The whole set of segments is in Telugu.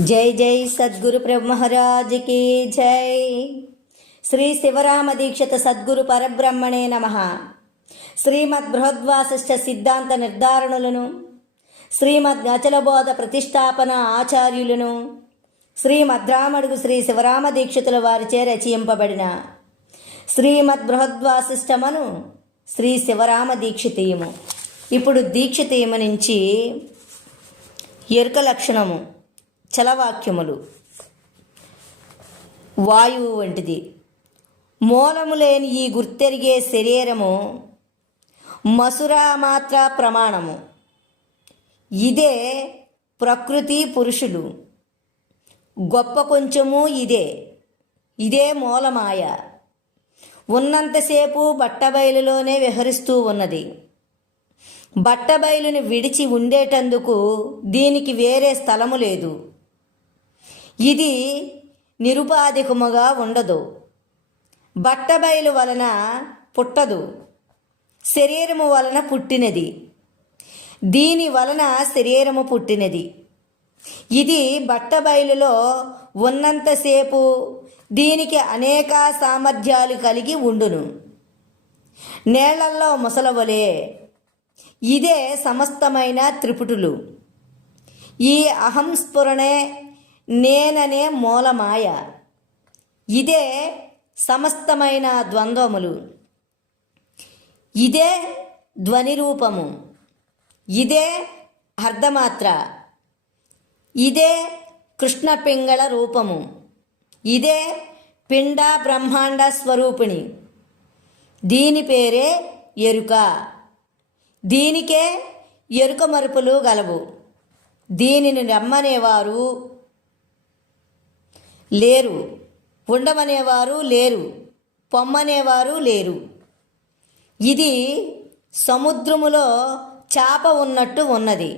जय जय सद्गुरु प्रभु महाराज की जय। श्री शिवराम दीक्षित सद्गुरु परब्रह्मणे नमः। श्रीमद् बृहद्वासिष्ठ सिद्धांत निर्धारणुలను శ్రీమద్ అచలబోధ ప్రతిష్టాపన ఆచార్యులను శ్రీమద్రామడుగు శ్రీ శివరామ దీక్షితుల వారిచే రచయింపబడిన శ్రీమద్ బృహద్వాసిష్టమను శ్రీ శివరామ దీక్షితీయము. ఇప్పుడు దీక్షితీయము నుంచి ఎరుక లక్షణము చలవాక్యములు. వాయువు వంటిది. మూలము లేని ఈ గుర్తెరిగే శరీరము మసురా మాత్ర ప్రమాణము. ఇదే ప్రకృతి పురుషులు. గొప్ప కొంచెము ఇదే మూలమాయ. ఉన్నంతసేపు బట్టబయలులోనే విహరిస్తూ ఉన్నది. బట్టబయలుని విడిచి ఉండేటందుకు దీనికి వేరే స్థలము లేదు. ఇది నిరుపాధికముగా ఉండదు. బట్టబయలు వలన పుట్టదు, శరీరము వలన పుట్టినది. దీని వలన శరీరము పుట్టినది. ఇది బట్టబయలులో ఉన్నంతసేపు దీనికి అనేక సామర్థ్యాలు కలిగి ఉండును. నేళ్లల్లో ముసలవలే ఇదే సమస్తమైన త్రిపుటులు. ఈ అహంస్ఫురణే నేననే మూలమాయ. ఇదే సమస్తమైన ద్వంద్వములు. ఇదే ధ్వని రూపము. ఇదే అర్ధమాత్ర. ఇదే కృష్ణ పింగళ రూపము. ఇదే పిండ బ్రహ్మాండ స్వరూపిణి. దీని పేరే ఎరుక. దీనికే ఎరుక మరుపులు గలవు. దీనిని రమ్మనేవారు లేరు, ఉండమనేవారు లేరు, పొమ్మనేవారు లేరు. ఇది సముద్రములో చాప ఉన్నట్టు ఉన్నది.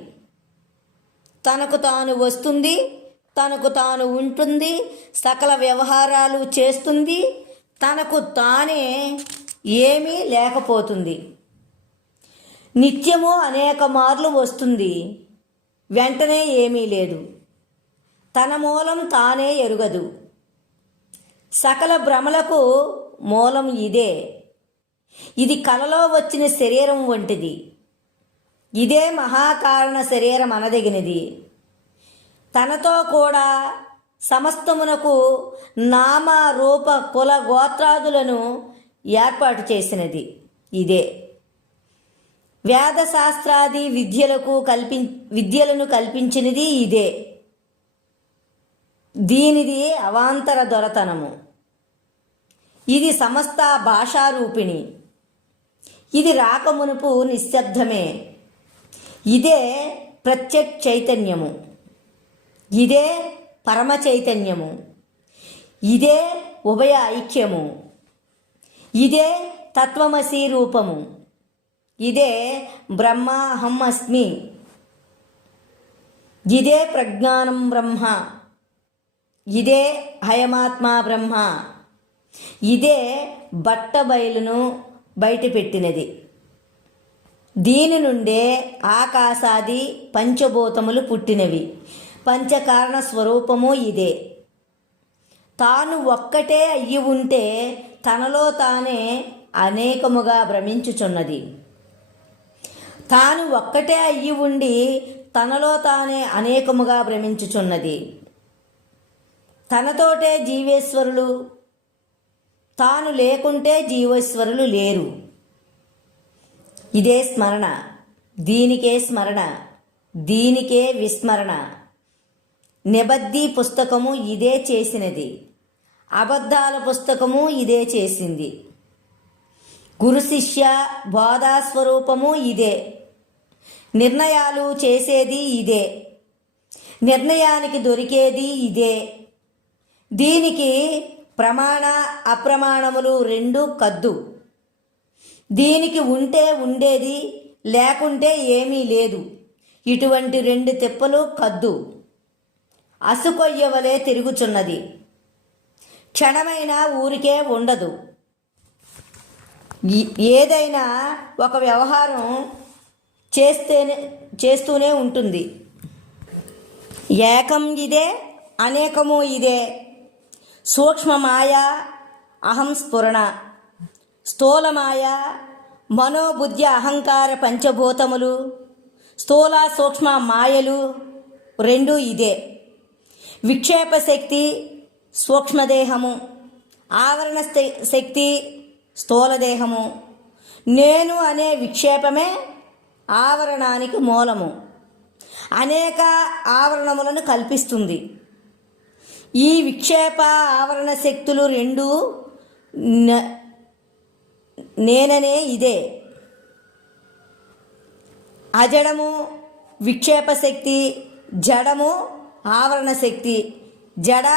తనకు తాను వస్తుంది, తనకు తాను ఉంటుంది, సకల వ్యవహారాలు చేస్తుంది. తనకు తానే ఏమీ లేకపోతుంది. నిత్యము అనేక మార్లు వస్తుంది, వెంటనే ఏమీ లేదు. తన మూలం తానే ఎరుగదు. సకల భ్రమలకు మూలం ఇదే. ఇది కలలో వచ్చిన శరీరం వంటిది. ఇదే మహాకారణ శరీరం అనదగినది. తనతో కూడా సమస్తమునకు నామ రూప కుల గోత్రాదులను ఏర్పాటు చేసినది ఇదే. వేదశాస్త్రాది విద్యలను కల్పించినది ఇదే. దీనిది అవాంతర దొరతనము. ఇది సమస్త భాషారూపిణి. ఇది రాకమునుపు నిశ్శబ్దమే. ఇదే ప్రత్యక్ చైతన్యము. ఇదే పరమ చైతన్యము. ఇదే ఉభయ ఐక్యము. ఇదే తత్వమసి రూపము. ఇదే బ్రహ్మ అహం అస్మి. ఇదే ప్రజ్ఞానం బ్రహ్మ. ఇదే అయమాత్మా బ్రహ్మ. ఇదే బట్టబయలును బయటపెట్టినది. దీని నుండే ఆకాశాది పంచభూతములు పుట్టినవి. పంచకారణ స్వరూపము ఇదే. తాను ఒక్కటే అయ్యి ఉంటే తనలో తానే అనేకముగా భ్రమించుచున్నది. తాను ఒక్కటే అయ్యి ఉండి తనలో తానే అనేకముగా భ్రమించుచున్నది. తనతోటే జీవేశ్వరులు, తాను లేకుంటే జీవేశ్వరులు లేరు. ఇదే స్మరణ. దీనికే స్మరణ. దీనికే విస్మరణ. నిబద్ధి పుస్తకము ఇదే చేసినది. అబద్ధాల పుస్తకము ఇదే చేసింది. గురు శిష్య బోధాస్వరూపము ఇదే. నిర్ణయాలు చేసేది ఇదే. నిర్ణయానికి దొరికేది ఇదే. దీనికి ప్రమాణ అప్రమాణములు రెండు కద్దు. దీనికి ఉంటే ఉండేది, లేకుంటే ఏమీ లేదు. ఇటువంటి రెండు తిప్పలు కద్దు. అసుకొయ్యవలే తిరుగుచున్నది. క్షణమైనా ఊరికే ఉండదు. ఏదైనా ఒక వ్యవహారం చేస్తూనే ఉంటుంది. ఏకం ఇదే అనేకము ఇదే. సూక్ష్మమాయ అహం స్ఫురణ, స్థూలమాయ మనోబుద్ధి అహంకార పంచభూతములు, స్థూల సూక్ష్మ మాయలు రెండూ ఇదే. విక్షేప శక్తి సూక్ష్మదేహము, ఆవరణ శక్తి స్థూలదేహము. నేను అనే విక్షేపమే ఆవరణానికి మూలము, అనేక ఆవరణములను కల్పిస్తుంది. ఈ విక్షేప ఆవరణ శక్తులు రెండు నేననే ఇదే. అజడము విక్షేప శక్తి, జడము ఆవరణ శక్తి. జడ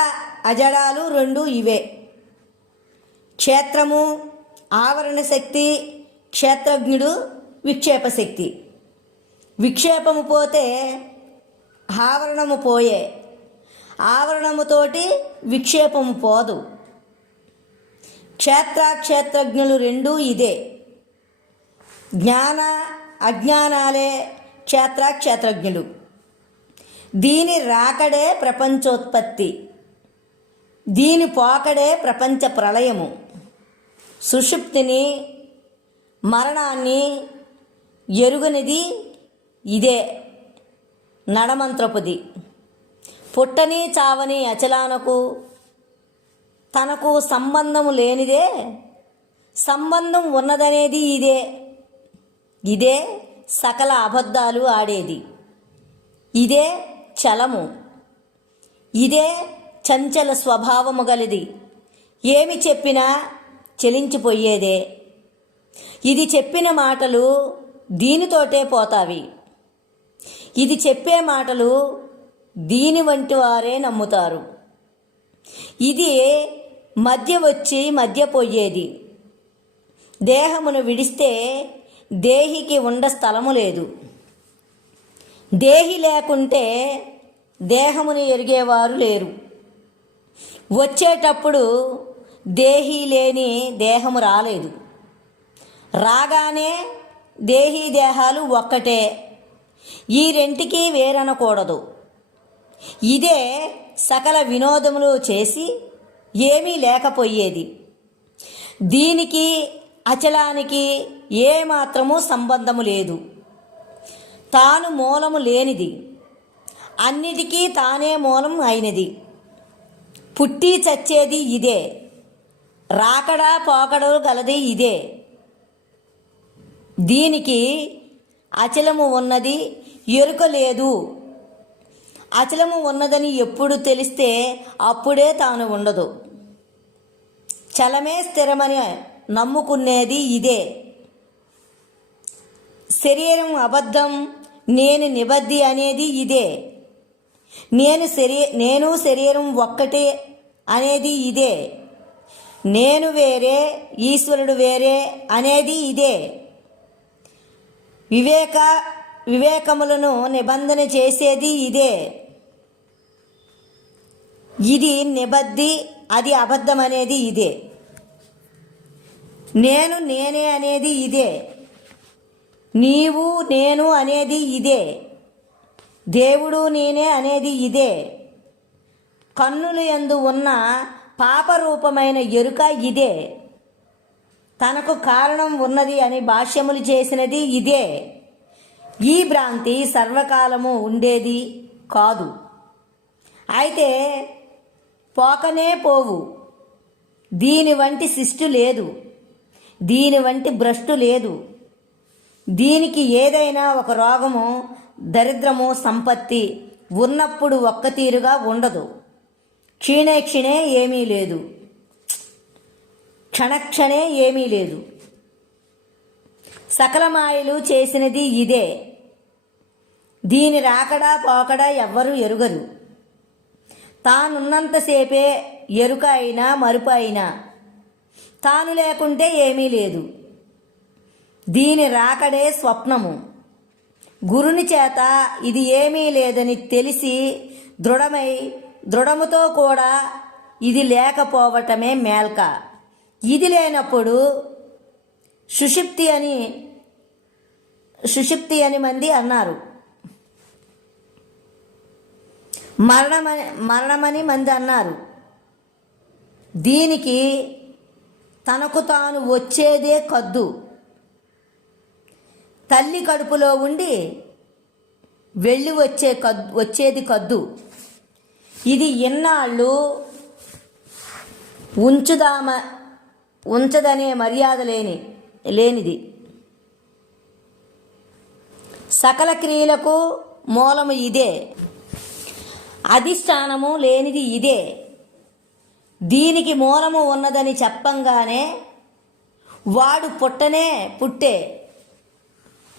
అజడాలు రెండు ఇవే. క్షేత్రము ఆవరణ శక్తి, క్షేత్రజ్ఞుడు విక్షేప శక్తి. విక్షేపము పోతే ఆవరణము పోయే, ఆవరణముతోటి విక్షేపము పోదు. క్షేత్రజ్ఞులు రెండూ ఇదే. జ్ఞాన అజ్ఞానాలే క్షేత్రజ్ఞులు. దీని రాకడే ప్రపంచోత్పత్తి, దీని పోకడే ప్రపంచ ప్రళయము. సుషుప్తిని మరణాన్ని ఎరుగనిది ఇదే నడమంత్రపుది. పుట్టని చావని అచలానకు తనకు సంబంధము లేనిదే సంబంధం ఉన్నదనేది ఇదే. ఇదే సకల అబద్ధాలు ఆడేది. ఇదే చలము, ఇదే చంచల స్వభావము గలది. ఏమి చెప్పినా చెలించిపోయేదే. ఇది చెప్పిన మాటలు దీనితోటే పోతావి. ఇది చెప్పే మాటలు దీని వంటి వారే నమ్ముతారు. ఇది మధ్య వచ్చి మధ్య పోయేది. దేహమును విడిస్తే దేహికి ఉండ స్థలము లేదు. దేహి లేకుంటే దేహమును ఎరిగేవారు లేరు. వచ్చేటప్పుడు దేహి లేని దేహము రాలేదు. రాగానే దేహీ దేహాలు ఒక్కటే. ఈ రెంటికి వేరనకూడదు. ఇదే సకల వినోదములు చేసి ఏమీ లేకపోయేది. దీనికి అచలానికి ఏమాత్రము సంబంధము లేదు. తాను మూలము లేనిది, అన్నిటికీ తానే మూలం అయినది. పుట్టి చచ్చేది ఇదే, రాకడా పోకడలు గలది ఇదే. దీనికి అచలము ఉన్నది ఎరుక లేదు. అచలము ఉన్నదని ఎప్పుడు తెలిస్తే అప్పుడే తాను ఉండదు. చలమే స్థిరమని నమ్ముకునేది ఇదే. శరీరం అబద్ధం, నేను నిబద్ధి అనేది ఇదే. నేను శరీరం ఒక్కటే అనేది ఇదే. నేను వేరే, ఈశ్వరుడు వేరే అనేది ఇదే. వివేకములను నిబంధన చేసేది ఇదే. ఇది నిబద్ధి, అది అబద్ధం అనేది ఇదే. నేను నేనే అనేది ఇదే. నీవు నేను అనేది ఇదే. దేవుడు నేనే అనేది ఇదే. కన్నుల యందు ఉన్న పాపరూపమైన ఎరుక ఇదే. తనకు కారణం ఉన్నది అని భాష్యములు చేసినది ఇదే. ఈ భ్రాంతి సర్వకాలము ఉండేది కాదు. అయితే పోకనే పోవు. దీని వంటి శిష్టు లేదు, దీని వంటి భ్రష్టు లేదు. దీనికి ఏదైనా ఒక రోగము, దరిద్రము, సంపత్తి ఉన్నప్పుడు ఒక్క తీరుగా ఉండదు. క్షీణే ఏమీ లేదు, క్షణక్షణే ఏమీ లేదు. సకల మాయలు చేసినది ఇదే. దీని రాకడా పోకడా ఎవ్వరూ ఎరుగరు. తానున్నంతసేపే ఎరుక అయినా మరుపు అయినా. తాను లేకుంటే ఏమీ లేదు. దీని రాకడే స్వప్నము. గురుని చేత ఇది ఏమీ లేదని తెలిసి దృఢముతో కూడా ఇది లేకపోవటమే మేల్క. ఇది లేనప్పుడు సుషుప్తి అని మంది అన్నారు. మరణమని మంది అన్నారు. దీనికి తనకు తాను వచ్చేదే కద్దు. తల్లి కడుపులో ఉండి వెళ్ళి వచ్చేది కద్దు. ఇది ఇన్నాళ్ళు ఉంచదనే మర్యాద లేనిది. సకల క్రియలకు మూలము ఇదే, అధిష్టానము లేనిది ఇదే. దీనికి మూలము ఉన్నదని చెప్పంగానే వాడు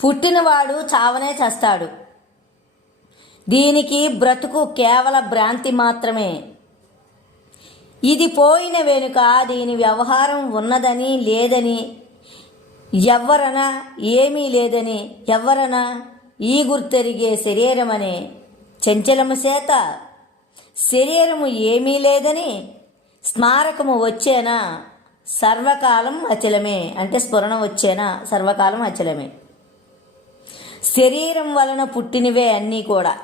పుట్టినవాడు చావనే చస్తాడు. దీనికి బ్రతుకు కేవల భ్రాంతి మాత్రమే. ఇది పోయిన వెనుక దీని వ్యవహారం ఉన్నదని లేదని ఎవ్వరనా, ఏమీ లేదని ఎవ్వరనా, ఈ గుర్తెరిగే శరీరమనే చంచలము చేత శరీరము ఏమీ లేదని స్మారకము వచ్చేనా సర్వకాలం అచలమే. అంటే స్ఫురణ వచ్చేనా సర్వకాలం అచలమే. శరీరం వలన పుట్టినవే అన్నీ కూడా.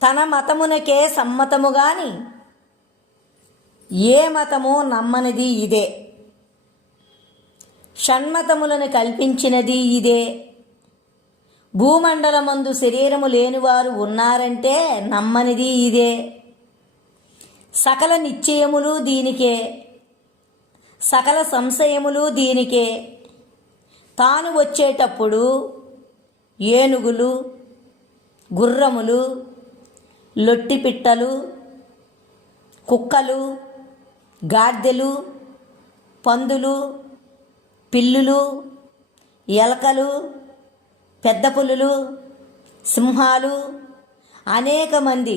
తన మతమునకే సమ్మతము గాని ఏ మతము నమ్మనిది ఇదే. షణ్మతములను కల్పించినది ఇదే. భూమండలమందు శరీరము లేనివారు ఉన్నారంటే నమ్మనిది ఇదే. సకల నిశ్చయములు దీనికే, సకల సంశయములు దీనికే. తాను వచ్చేటప్పుడు ఏనుగులు, గుర్రములు, లొట్టిపిట్టలు, కుక్కలు, గాడిదెలు, పందులు, పిల్లులు, ఎలకలు, పెద్ద పులులు, సింహాలు, అనేక మంది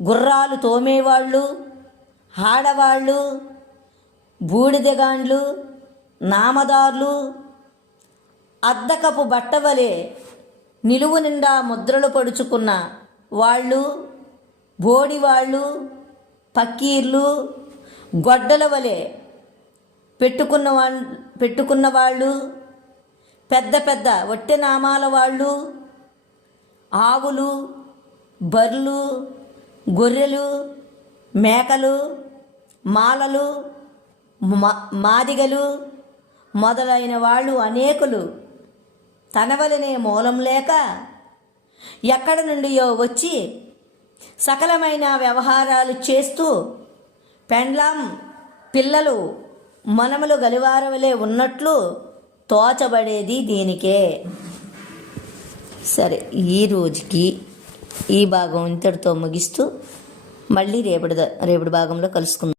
గుర్రాలు తోమేవాళ్ళు, ఆడవాళ్ళు, బూడిదగాండ్లు, నామదార్లు, అద్దకపు బట్టవలే నిలువు నిండా ముద్రలు పడుచుకున్న వాళ్ళు, బోడివాళ్ళు, పక్కీర్లు, గొడ్డల వలె పెట్టుకున్న వాళ్ళు, పెద్ద పెద్ద ఒట్టె నామాల వాళ్ళు, ఆవులు, బర్రెలు, గొర్రెలు, మేకలు, మాలలు, మాదిగలు మొదలైన వాళ్ళు అనేకులు తన వలనే మూలం లేక ఎక్కడి నుండియో వచ్చి సకలమైన వ్యవహారాలు చేస్తూ పెండ్లాం పిల్లలు మనములు గలివారవలే ఉన్నట్లు తోచబడేది దీనికే. సరే, ఈ రోజుకి ఈ భాగం ఇంతటితో ముగిస్తూ మళ్ళీ రేపటి భాగంలో కలుసుకుందాం.